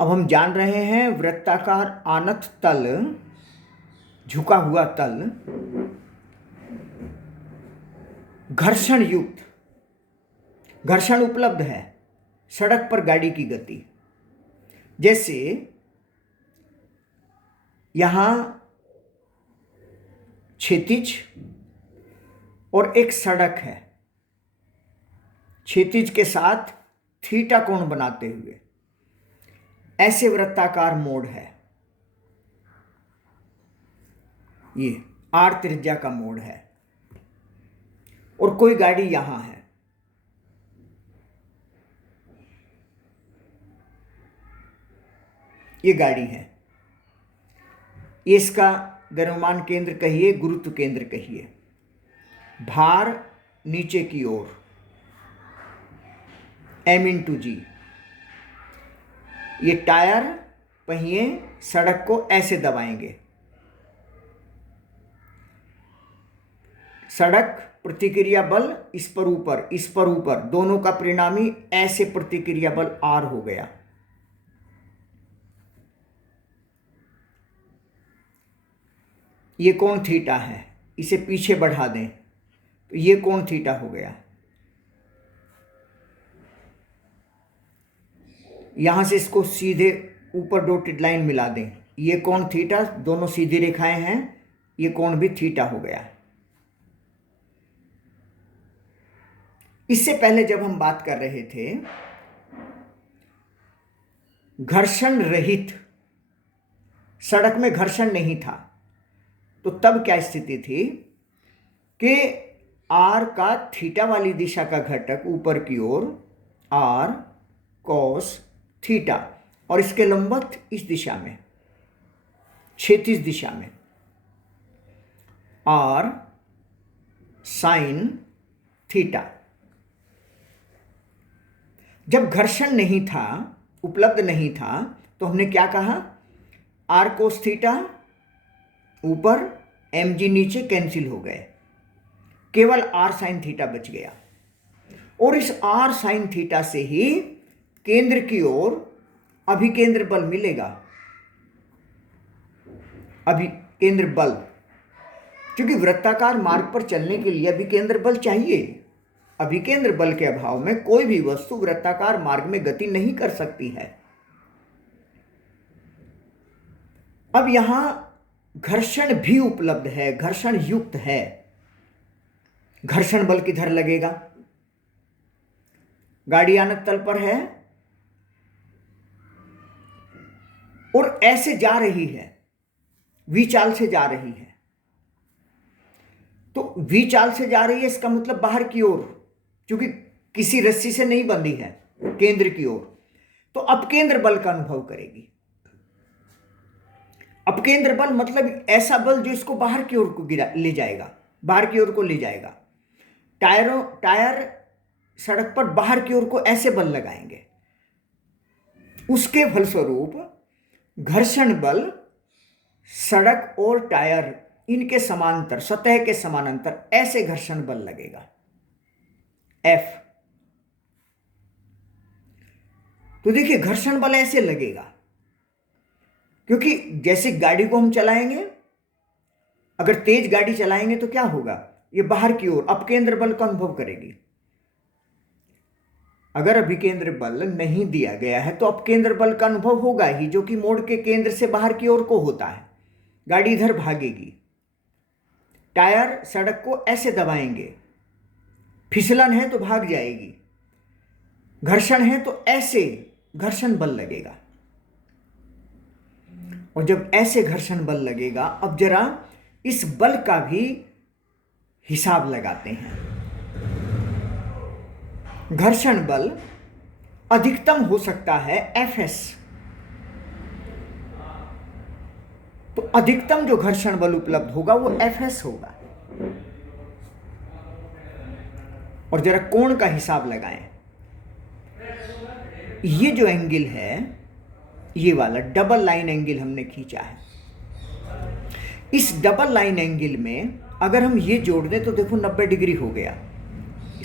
अब हम जान रहे हैं वृत्ताकार आनत तल, झुका हुआ तल, घर्षण युक्त, घर्षण उपलब्ध है, सड़क पर गाड़ी की गति। जैसे यहां क्षैतिज और एक सड़क है, क्षैतिज के साथ थीटा कोण बनाते हुए, ऐसे वृत्ताकार मोड़ है। ये आर त्रिज्या का मोड़ है और कोई गाड़ी यहां है। ये गाड़ी है, ये इसका द्रव्यमान केंद्र कहिए, गुरुत्व केंद्र कहिए, भार नीचे की ओर m/g। ये टायर पहिए सड़क को ऐसे दबाएंगे, सड़क प्रतिक्रिया बल इस पर ऊपर, दोनों का परिणामी ऐसे प्रतिक्रिया बल R हो गया। ये कोण थीटा है, इसे पीछे बढ़ा दें तो ये कोण थीटा हो गया। यहां से इसको सीधे ऊपर डॉटेड लाइन मिला दें, ये कोण थीटा, दोनों सीधी रेखाएं हैं, ये कोण भी थीटा हो गया। इससे पहले जब हम बात कर रहे थे घर्षण रहित, सड़क में घर्षण नहीं था, तो तब क्या स्थिति थी कि r का थीटा वाली दिशा का घटक ऊपर की ओर r cos थीटा, और इसके लंबवत इस दिशा में, क्षैतिज दिशा में r sin थीटा। जब घर्षण नहीं था, उपलब्ध नहीं था, तो हमने क्या कहा, r cos थीटा ऊपर, mg नीचे कैंसिल हो गए, केवल r sin थीटा बच गया। और इस r sin थीटा से ही केंद्र की ओर अभिकेंद्र बल मिलेगा। अभिकेंद्र बल, क्योंकि वृत्ताकार मार्ग पर चलने के लिए अभिकेंद्र बल चाहिए। अभिकेंद्र बल के अभाव में कोई भी वस्तु वृत्ताकार मार्ग में गति नहीं कर सकती है। अब यहां घर्षण भी उपलब्ध है, घर्षण युक्त है। घर्षण बल किधर लगेगा, गाड़ी आनत तल पर है और ऐसे जा रही है, वी चाल से जा रही है। तो वी चाल से जा रही है, इसका मतलब बाहर की ओर, क्योंकि किसी रस्सी से नहीं बंधी है, केंद्र की ओर, तो अपकेंद्र बल का अनुभव करेगी। अपकेंद्र बल मतलब ऐसा बल जो इसको बाहर की ओर को ले जाएगा, बाहर की ओर को ले जाएगा। टायर सड़क पर बाहर की ओर को ऐसे बल लगाएंगे, उसके फलस्वरूप घर्षण बल सड़क और टायर इनके समांतर, सतह के समानांतर ऐसे घर्षण बल लगेगा, F। तो देखिए घर्षण बल ऐसे लगेगा, क्योंकि जैसे गाड़ी को हम चलाएंगे, अगर तेज गाड़ी चलाएंगे तो क्या होगा, ये बाहर की ओर अपकेंद्र बल का अनुभव करेगी। अगर अभिकेंद्र बल नहीं दिया गया है तो अपकेंद्र बल का अनुभव होगा ही, जो कि मोड़ के केंद्र से बाहर की ओर को होता है। गाड़ी इधर भागेगी, टायर सड़क को ऐसे दबाएंगे, फिसलन है तो भाग जाएगी, घर्षण है तो ऐसे घर्षण बल लगेगा। और जब ऐसे घर्षण बल लगेगा, अब जरा इस बल का भी हिसाब लगाते हैं। घर्षण बल अधिकतम हो सकता है Fs, तो अधिकतम जो घर्षण बल उपलब्ध होगा वो Fs होगा। और जरा कोण का हिसाब लगाएं। ये जो एंगल है, ये वाला डबल लाइन एंगल हमने खींचा है। इस डबल लाइन एंगल में अगर हम ये जोड़ दें तो देखो 90 डिग्री हो गया।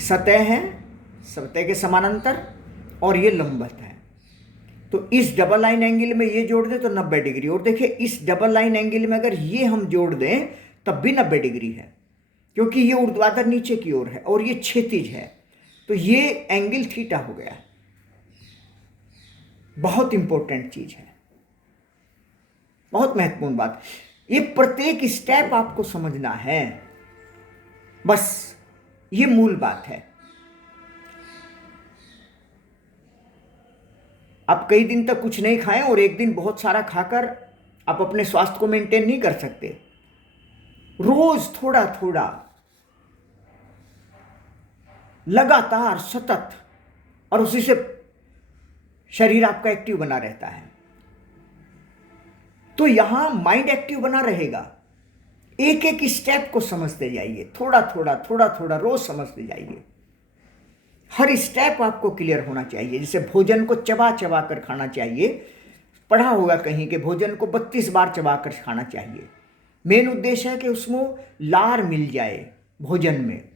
सतह है, सतह के समानांतर, और ये लंबवत है। तो इस डबल लाइन एंगल में ये जोड़ दें तो 90 डिग्री, और देखिए इस डबल लाइन एंगल में अगर ये हम जोड़ दें तब भी 90 डिग्री है, क्योंकि ये ऊर्ध्वाधर नीचे की ओर है और ये क्षैतिज है, तो ये एंगल थीटा हो गया। बहुत इंपॉर्टेंट चीज है, बहुत महत्वपूर्ण बात। ये प्रत्येक स्टेप आपको समझना है, बस ये मूल बात है। आप कई दिन तक कुछ नहीं खाएं और एक दिन बहुत सारा खाकर आप अपने स्वास्थ्य को मेंटेन नहीं कर सकते। रोज थोड़ा थोड़ा, लगातार, सतत, और उसी से शरीर आपका एक्टिव बना रहता है। तो यहां माइंड एक्टिव बना रहेगा। एक एक स्टेप को समझते जाइए, थोड़ा थोड़ा थोड़ा थोड़ा रोज समझते जाइए। हर स्टेप आपको क्लियर होना चाहिए। जैसे भोजन को चबा चबा कर खाना चाहिए, पढ़ा होगा कहीं कि भोजन को 32 बार चबा कर खाना चाहिए। मेन उद्देश्य है कि उसमें लार मिल जाए भोजन में,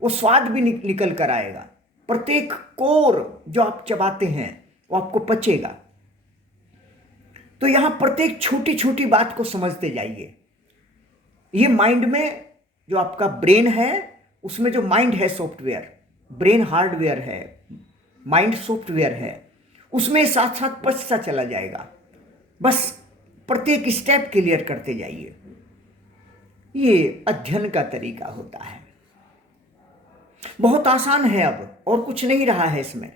वो स्वाद भी निकल कर आएगा। प्रत्येक कोर जो आप चबाते हैं वो आपको पचेगा। तो यहां प्रत्येक छोटी छोटी बात को समझते जाइए। ये माइंड में जो आपका ब्रेन है, उसमें जो माइंड है सॉफ्टवेयर, ब्रेन हार्डवेयर है, माइंड सॉफ्टवेयर है, उसमें साथ साथ पचता चला जाएगा। बस प्रत्येक स्टेप क्लियर करते जाइए। ये अध्ययन का तरीका होता है। बहुत आसान है, अब और कुछ नहीं रहा है इसमें।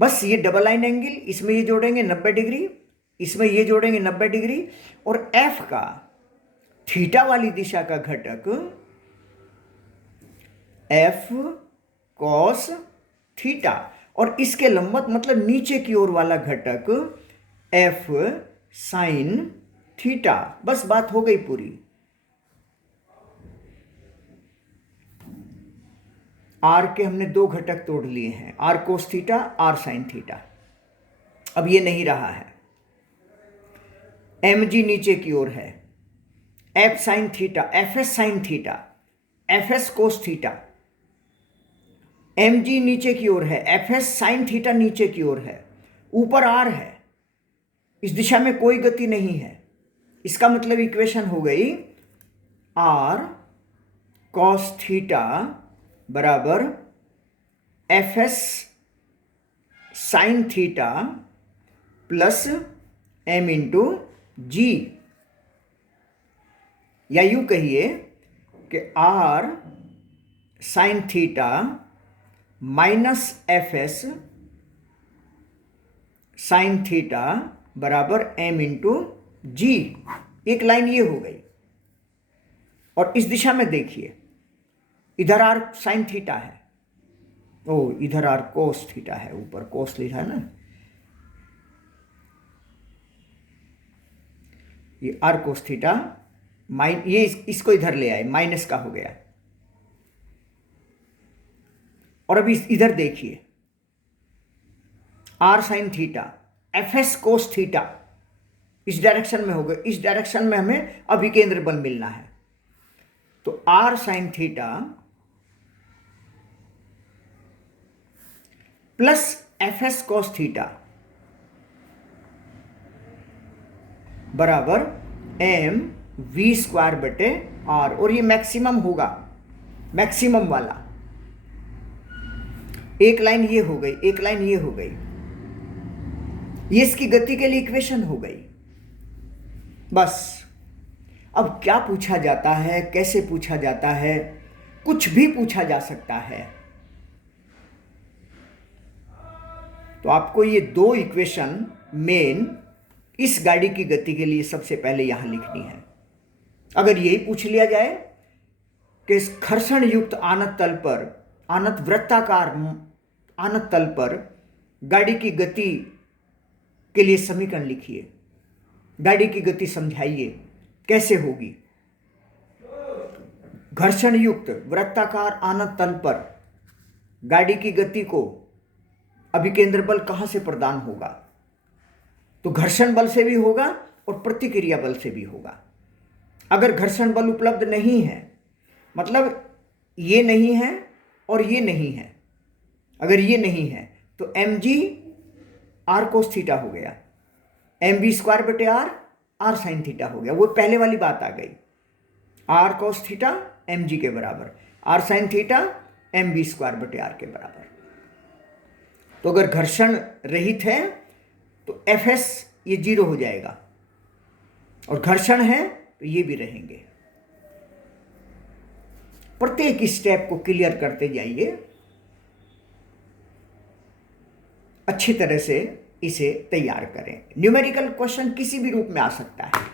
बस ये डबल लाइन एंगल, इसमें ये जोड़ेंगे 90 डिग्री, इसमें ये जोड़ेंगे 90 डिग्री, और एफ का थीटा वाली दिशा का घटक एफ कॉस थीटा, और इसके लंबवत मतलब नीचे की ओर वाला घटक एफ साइन थीटा। बस बात हो गई पूरी। आर के हमने दो घटक तोड़ लिए हैं, R cos theta, R sine theta. अब ये नहीं रहा है। एम जी नीचे की ओर है, F sine theta, F S sine theta, F S cos theta. M G नीचे की ओर है, एफ एस साइन थीटा नीचे की ओर है, ऊपर आर है। इस दिशा में कोई गति नहीं है। इसका मतलब इक्वेशन हो गई आर कॉस थीटा बराबर F S sine theta plus M into G, या यूं कहिए कि R sine theta minus F S sine theta बराबर एम इंटू जी। एक लाइन ये हो गई। और इस दिशा में देखिए, इधर आर साइन थीटा है, ओ इधर आर कोस थीटा है, ऊपर कोस लिखा है ना, ये आर कोस थीटा ये इसको इधर ले आए, माइनस का हो गया। और अभी इधर देखिए, R sine theta F S cos theta इस डायरेक्शन में हो गया। इस डायरेक्शन में हमें अभिकेंद्र बल मिलना है। तो R sine theta plus F S cos theta बराबर एम वी स्क्वायर बटे आर, और ये मैक्सिमम होगा, मैक्सिमम वाला। एक लाइन ये हो गई, एक लाइन ये हो गई। ये इसकी गति के लिए इक्वेशन हो गई। बस अब क्या पूछा जाता है, कैसे पूछा जाता है? कुछ भी पूछा जा सकता है। तो आपको ये दो इक्वेशन मेन इस गाड़ी की गति के लिए सबसे पहले यहां लिखनी है। अगर यही पूछ लिया जाए कि इस घर्षण युक्त आनत तल पर, आनत वृत्ताकार आनत तल पर गाड़ी की गति के लिए समीकरण लिखिए, गाड़ी की गति समझाइए, कैसे होगी? घर्षण युक्त वृत्ताकार आनत तल पर गाड़ी की गति को अभिकेंद्र बल कहां से प्रदान होगा? तो घर्षण बल से भी होगा और प्रतिक्रिया बल से भी होगा। अगर घर्षण बल उपलब्ध नहीं है, मतलब ये नहीं है और ये नहीं है, अगर ये नहीं है तो mg आर कोस थीटा हो गया, एम बी स्क्वायर बटे आर, आर साइन थीटा हो गया। वो पहले वाली बात आ गई, R cos theta M G के बराबर, R sine theta M B square बटे आर के बराबर। तो अगर घर्षण रहित है तो एफ एस ये 0 हो जाएगा, और घर्षण है तो ये भी रहेंगे। प्रत्येक स्टेप को क्लियर करते जाइए, अच्छी तरह से इसे तैयार करें। न्यूमेरिकल क्वेश्चन किसी भी रूप में आ सकता है।